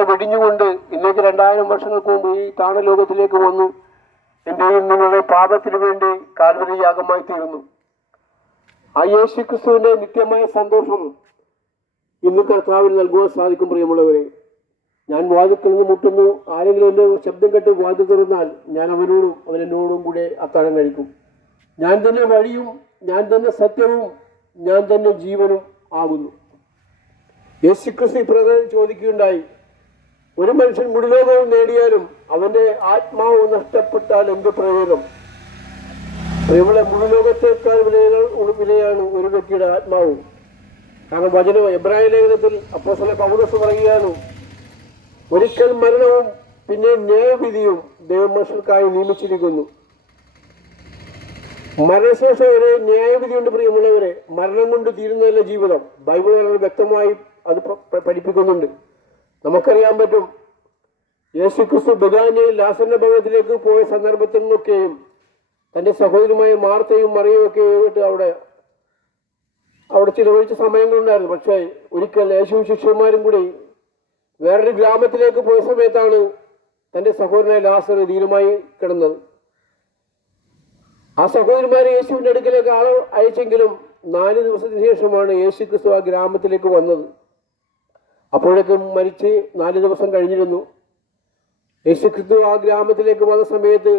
അങ്ങനെ വെടിഞ്ഞുകൊണ്ട് ഇന്നേക്ക് 2000 വർഷങ്ങൾക്ക് മുമ്പ് ഈ താണലോകത്തിലേക്ക് വന്നു എന്റെയും നിങ്ങളുടെ പാപത്തിനു വേണ്ടി കാൽവരി യാഗമായി തീർന്നു. ആ യേശു ക്രിസ്തുവിന്റെ നിത്യമായ സന്തോഷം ഇന്ന് കർത്താവിന് നൽകുവാൻ സാധിക്കും. പ്രിയമുള്ളവരെ, ഞാൻ വാതിൽക്കൽ നിന്ന് മുട്ടുന്നു, ആരെങ്കിലും എൻ്റെ ശബ്ദം കേട്ട് വാതിൽ തുറന്നാൽ ഞാൻ അവനോടും അവൻ എന്നോടും കൂടെ അത്താഴം കഴിക്കും. ഞാൻ തന്നെ വഴിയും ഞാൻ തന്നെ സത്യവും ഞാൻ തന്നെ ജീവനും ആകുന്നു. യേശു ക്രിസ്തു ഇപ്രകാരം ചോദിക്കുകയുണ്ടായി, ഒരു മനുഷ്യൻ മുഴുലോകവും നേടിയാലും അവന്റെ ആത്മാവ് നഷ്ടപ്പെട്ടാൽ എന്ത് പ്രയോജനം? പ്രിയമുള്ള, മുഴുലോകത്തേക്കാൾ വിലയാണ് ഒരു വ്യക്തിയുടെ ആത്മാവ്. കാരണം വചനം എബ്രായ ലേഖനത്തിൽ അപ്പോസ്തലൻ പൗലോസ് പറയുകയാണ്, ഒരിക്കൽ മരണവും പിന്നെ ന്യായവിധിയും ദൈവമനുഷ്യർക്കായി നിയമിച്ചിരിക്കുന്നു. മരണശേഷം ഒരു ന്യായവിധിയുണ്ട്. പ്രിയമുള്ളവരെ, മരണം കൊണ്ട് തീരുന്നതല്ല ജീവിതം. ബൈബിൾ വളരെ വ്യക്തമായി അത് പഠിപ്പിക്കുന്നുണ്ട്. നമുക്കറിയാൻ പറ്റും, യേശു ക്രിസ്തു ബെഥാന്യയിൽ ലാസറിന്റെ ഭവനത്തിലേക്ക് പോയ സന്ദർഭത്തിൽ നിന്നൊക്കെയും തന്റെ സഹോദരിയുമായ മാർത്തയും മറിയയും ഒക്കെ ആയിട്ട് അവിടെ ചിലവഴിച്ച സമയങ്ങളുണ്ടായിരുന്നു. പക്ഷേ ഒരിക്കൽ യേശുവും ശിഷ്യന്മാരും കൂടി വേറൊരു ഗ്രാമത്തിലേക്ക് പോയ സമയത്താണ് തന്റെ സഹോദരനായ ലാസർ ധീരമായി കിടന്നത്. ആ സഹോദരന്മാരെ യേശുവിന്റെ അടുക്കലേക്ക് ആളെ അയച്ചെങ്കിലും 4 ദിവസത്തിന് ശേഷമാണ് യേശു ക്രിസ്തു ആ ഗ്രാമത്തിലേക്ക് വന്നത്. അപ്പോഴേക്കും മരിച്ച് 4 ദിവസം കഴിഞ്ഞിരുന്നു. യേശു ക്രിസ്തു ആ ഗ്രാമത്തിലേക്ക് വന്ന സമയത്ത്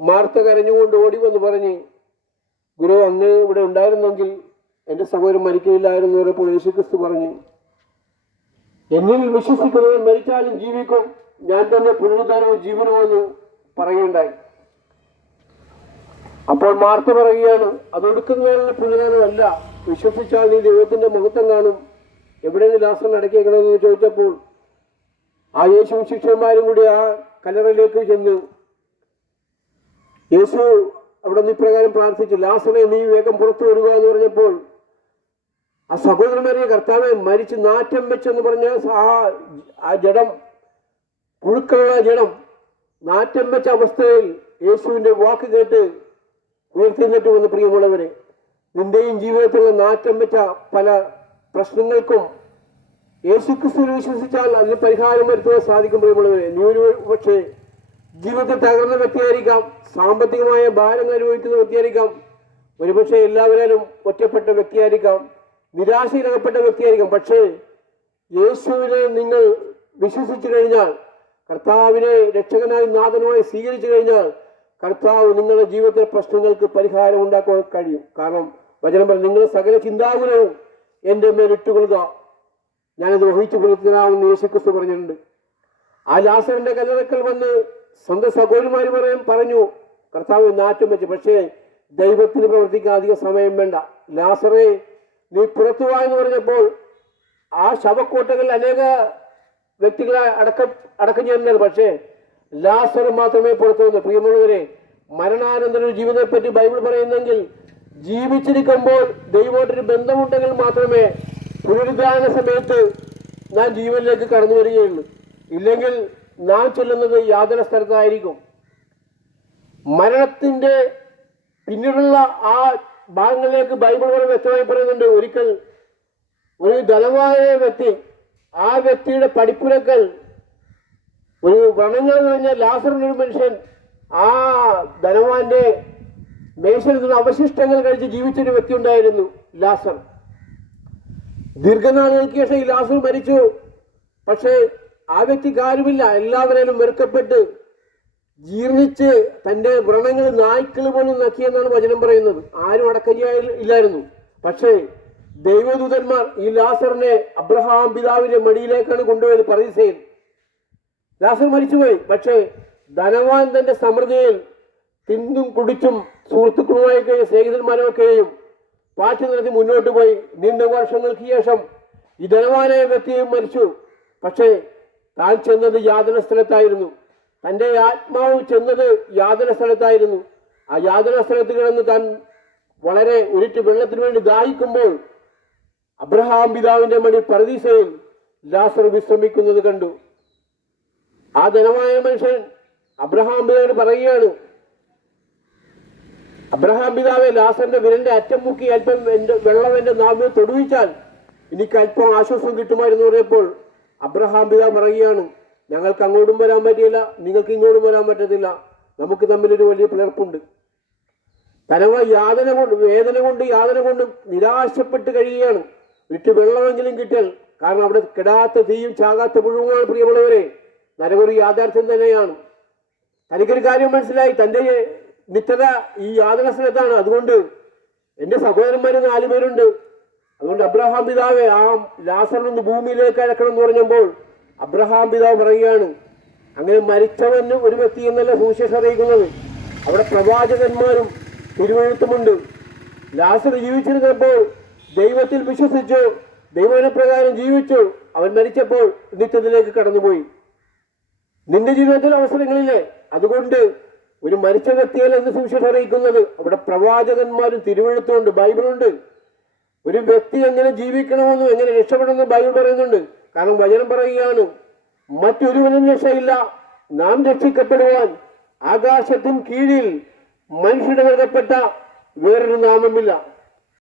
മാർത്ത കരഞ്ഞുകൊണ്ട് ഓടി വന്ന് പറഞ്ഞ്, ഗുരു, അങ്ങ് ഇവിടെ ഉണ്ടായിരുന്നെങ്കിൽ എൻ്റെ സഹോദരൻ മരിക്കില്ലായിരുന്നു. പറഞ്ഞപ്പോൾ യേശു ക്രിസ്തു പറഞ്ഞു, എന്നിൽ വിശ്വസിക്കുന്നവൻ മരിച്ചാലും ജീവിക്കും, ഞാൻ തന്നെ പുനരുദ്ധാനവും ജീവനുമെന്ന് പറയുകയുണ്ടായി. അപ്പോൾ മാർത്ത പറയുകയാണ്, അതൊടുക്കുന്നതിനുള്ള പുനരുദ്ധാനമല്ല, വിശ്വസിച്ചാൽ നീ ദൈവത്തിന്റെ മഹത്വം കാണും, എവിടെയെങ്കിലും ലാസറിനെ അടക്കിയേക്കണമെന്ന് ചോദിച്ചപ്പോൾ ആ യേശു ശിഷ്യന്മാരും കൂടി ആ കല്ലറയിലേക്ക് ചെന്ന് യേശു അവിടെ നിന്ന് ഇപ്രകാരം പ്രാർത്ഥിച്ചു, ലാസറെ നീ വേഗം പുറത്തു വരിക എന്ന് പറഞ്ഞപ്പോൾ ആ സഹോദരന്മാരെ, കർത്താവെ, മരിച്ച് നാറ്റം വെച്ചെന്ന് പറഞ്ഞ ആ ജഡം, പുഴുക്കളുള്ള ജഡം നാറ്റം വെച്ച അവസ്ഥയിൽ യേശുവിന്റെ വാക്ക് കേട്ട് ഉയർത്തിന്നിട്ട് വന്ന്, പ്രിയമുള്ളവരെ, നിന്റെയും ജീവിതത്തിലുള്ള നാറ്റം വെച്ച പല പ്രശ്നങ്ങൾക്കും യേശു ക്രിസ്തുവിൽ വിശ്വസിച്ചാൽ അതിന് പരിഹാരം വരുത്തുവാൻ സാധിക്കും. പ്രിയമുള്ളവരെ, നീ ഒരു പക്ഷേ ജീവിതത്തിൽ തകർന്ന വ്യക്തിയായിരിക്കാം, സാമ്പത്തികമായ ഭാരങ്ങൾ അനുഭവിക്കുന്ന വ്യക്തിയായിരിക്കാം, ഒരുപക്ഷെ എല്ലാവരും ഒറ്റപ്പെട്ട വ്യക്തിയായിരിക്കാം, നിരാശയിലകപ്പെട്ട വ്യക്തിയായിരിക്കാം. പക്ഷേ യേശുവിനെ നിങ്ങൾ വിശ്വസിച്ചു കഴിഞ്ഞാൽ, കർത്താവിനെ രക്ഷകനായി നാഥനുമായി സ്വീകരിച്ചു കഴിഞ്ഞാൽ, കർത്താവ് നിങ്ങളുടെ ജീവിതത്തിലെ പ്രശ്നങ്ങൾക്ക് പരിഹാരം ഉണ്ടാക്കാൻ കഴിയും. കാരണം വചനം പറഞ്ഞു, നിങ്ങളുടെ സകല ചിന്താകുലവും എൻ്റെ മേൽ ഇട്ടുകൊള്ളുക, ഞാനത് വഹിച്ചു പുലർത്തരാമെന്ന് യേശു ക്രിസ്തു പറഞ്ഞിട്ടുണ്ട്. ആ ലാസറിന്റെ കല്ലറക്കൽ വന്ന് സ്വന്തം സഹോദരന്മാർ പറഞ്ഞു, കർത്താവ് നാറ്റം വെച്ച്. പക്ഷേ ദൈവത്തിന് പ്രവർത്തിക്കാൻ അധികം സമയം വേണ്ട. ലാസറെ, നീ പുറത്തു വാ എന്ന് പറഞ്ഞപ്പോൾ ആ ശവക്കോട്ടകളിൽ അനേക വ്യക്തികളെ അടക്കം ചെയ്യുന്നത്. പക്ഷേ ലാസർ മാത്രമേ പുറത്തു വന്നു. പ്രിയമുള്ളവരെ, മരണാനന്തര ജീവിതത്തെ പറ്റി ബൈബിൾ പറയുന്നെങ്കിൽ, ജീവിച്ചിരിക്കുമ്പോൾ ദൈവമായിട്ടൊരു ബന്ധമുണ്ടെങ്കിൽ മാത്രമേ പുനരുദ്ധാന സമയത്ത് നാം ജീവനിലേക്ക് കടന്നു വരികയുള്ളൂ. ഇല്ലെങ്കിൽ നാം ചൊല്ലുന്നത് യാതൊരു സ്ഥലത്തായിരിക്കും. മരണത്തിന്റെ പിന്നീടുള്ള ആ ഭാഗങ്ങളിലേക്ക് ബൈബിൾ വളരെ വ്യക്തമായി പറയുന്നുണ്ട്. ഒരിക്കൽ ഒരു ധനവാനായ വ്യക്തി, ആ വ്യക്തിയുടെ പഠിപ്പുരക്കൽ ഒരു വ്രണങ്ങൾ നിറഞ്ഞ ലാസറിനൊരു മനുഷ്യൻ ആ ധനവാന്റെ മേശയിൽ നിന്ന് അവശിഷ്ടങ്ങൾ കഴിച്ച് ജീവിച്ചൊരു വ്യക്തി ഉണ്ടായിരുന്നു, ലാസർ. ദീർഘനാളുകൾക്ക് ശേഷം ഈ ലാസർ മരിച്ചു. പക്ഷേ ആ വ്യക്തിക്ക് ആരുമില്ല, എല്ലാവരെയും വെറുക്കപ്പെട്ട് ജീർണിച്ച് തന്റെ വ്രണങ്ങൾ നായ്ക്കൾ പോലും നക്കിയെന്നാണ് വചനം പറയുന്നത്. ആരും ഇല്ലായിരുന്നു. പക്ഷേ ദൈവദൂതന്മാർ ഈ ലാസറിനെ അബ്രഹാം പിതാവിന്റെ മടിയിലേക്കാണ് കൊണ്ടുപോയത്. പരീസയിൽ ലാസർ മരിച്ചുപോയി. പക്ഷേ ധനവാൻ തന്റെ സമൃദ്ധിയിൽ തിന്നും കുടിച്ചും സുഹൃത്തുക്കളുമായൊക്കെയും സ്നേഹിതന്മാരൊക്കെയും പാറ്റി നടത്തി മുന്നോട്ട് പോയി. നീണ്ട വർഷങ്ങൾക്ക് ശേഷം ഈ ധനവാനായ വ്യക്തിയും മരിച്ചു. പക്ഷേ താൻ ചെന്നത് യാതന സ്ഥലത്തായിരുന്നു. തൻ്റെ ആത്മാവ് ചെന്നത് യാതന സ്ഥലത്തായിരുന്നു. ആ യാതന സ്ഥലത്ത് കിടന്ന് താൻ വളരെ ഒരിറ്റ് വെള്ളത്തിന് വേണ്ടി ദാഹിക്കുമ്പോൾ അബ്രഹാം പിതാവിന്റെ മടി പർദീസയിൽ ലാസർ വിശ്രമിക്കുന്നത് കണ്ടു. ആ ധനവാനായ മനുഷ്യൻ അബ്രഹാം പിതാവിന് പറയുകയാണ്, അബ്രഹാം പിതാവെ, ലാസറിന്റെ വിരലിന്റെ അറ്റം മുക്കി അല്പം വെള്ളം എന്റെ നാവിൽ തൊടുവിച്ചാൽ എനിക്ക് അല്പം ആശ്വാസം കിട്ടുമായിരുന്നു പറഞ്ഞപ്പോൾ അബ്രഹാം പിതാവ് പറയുകയാണ്, ഞങ്ങൾക്ക് അങ്ങോട്ടും വരാൻ പറ്റില്ല, നിങ്ങൾക്ക് ഇങ്ങോട്ടും വരാൻ പറ്റത്തില്ല, നമുക്ക് തമ്മിലൊരു വലിയ പിളർപ്പുണ്ട്. തനവ വേദന കൊണ്ട് നിരാശപ്പെട്ട് കഴിയുകയാണ്. വിട്ട് വെള്ളമെങ്കിലും കിട്ടൽ, കാരണം അവിടെ കെടാത്ത തീയും ചാകാത്ത പുഴുവാണ്. പ്രിയമുള്ളവരെ, നരകൊരു യാഥാർത്ഥ്യം തന്നെയാണ്. തനിക്കൊരു കാര്യം മനസ്സിലായി, തൻ്റെ നിത്യത ഈ യാതന സ്ഥലത്താണ്. അതുകൊണ്ട് എൻ്റെ സഹോദരന്മാർ 4 പേരുണ്ട്. അതുകൊണ്ട് അബ്രഹാം പിതാവെ ആ ലാസറിനൊന്ന് ഭൂമിയിലേക്ക് അടക്കണം എന്ന് പറഞ്ഞപ്പോൾ അബ്രഹാം പിതാവ് പറയുകയാണ്, അങ്ങനെ മരിച്ചവന് ഒരു വ്യക്തി എന്നല്ല സുവിശേഷം അറിയിക്കുന്നത്. അവിടെ പ്രവാചകന്മാരും തിരുവെഴുത്തുമുണ്ട്. ലാസർ ജീവിച്ചിരുന്നപ്പോൾ ദൈവത്തിൽ വിശ്വസിച്ചു, ദൈവപ്രകാരം ജീവിച്ചു. അവൻ മരിച്ചപ്പോൾ നിത്യത്തിലേക്ക് കടന്നുപോയി. നിന്റെ ജീവിതത്തിൽ അവസരങ്ങളില്ലേ? അതുകൊണ്ട് ഒരു മരിച്ച വ്യക്തിയല്ല എന്ന് സുവിശേഷം അറിയിക്കുന്നത്. അവിടെ പ്രവാചകന്മാരും തിരുവെഴുത്തുമുണ്ട്, ബൈബിളുണ്ട്. ഒരു വ്യക്തി എങ്ങനെ ജീവിക്കണമെന്നും എങ്ങനെ രക്ഷപ്പെടണമെന്ന് ബൈബിൾ പറയുന്നുണ്ട്. കാരണം വചനം പറയുകയാണ്, മറ്റൊരുവനും രക്ഷയില്ല, നാം രക്ഷിക്കപ്പെടുവാൻ ആകാശത്തിന് കീഴിൽ മനുഷ്യരുടെ നൽകപ്പെട്ട വേറൊരു നാമമില്ല.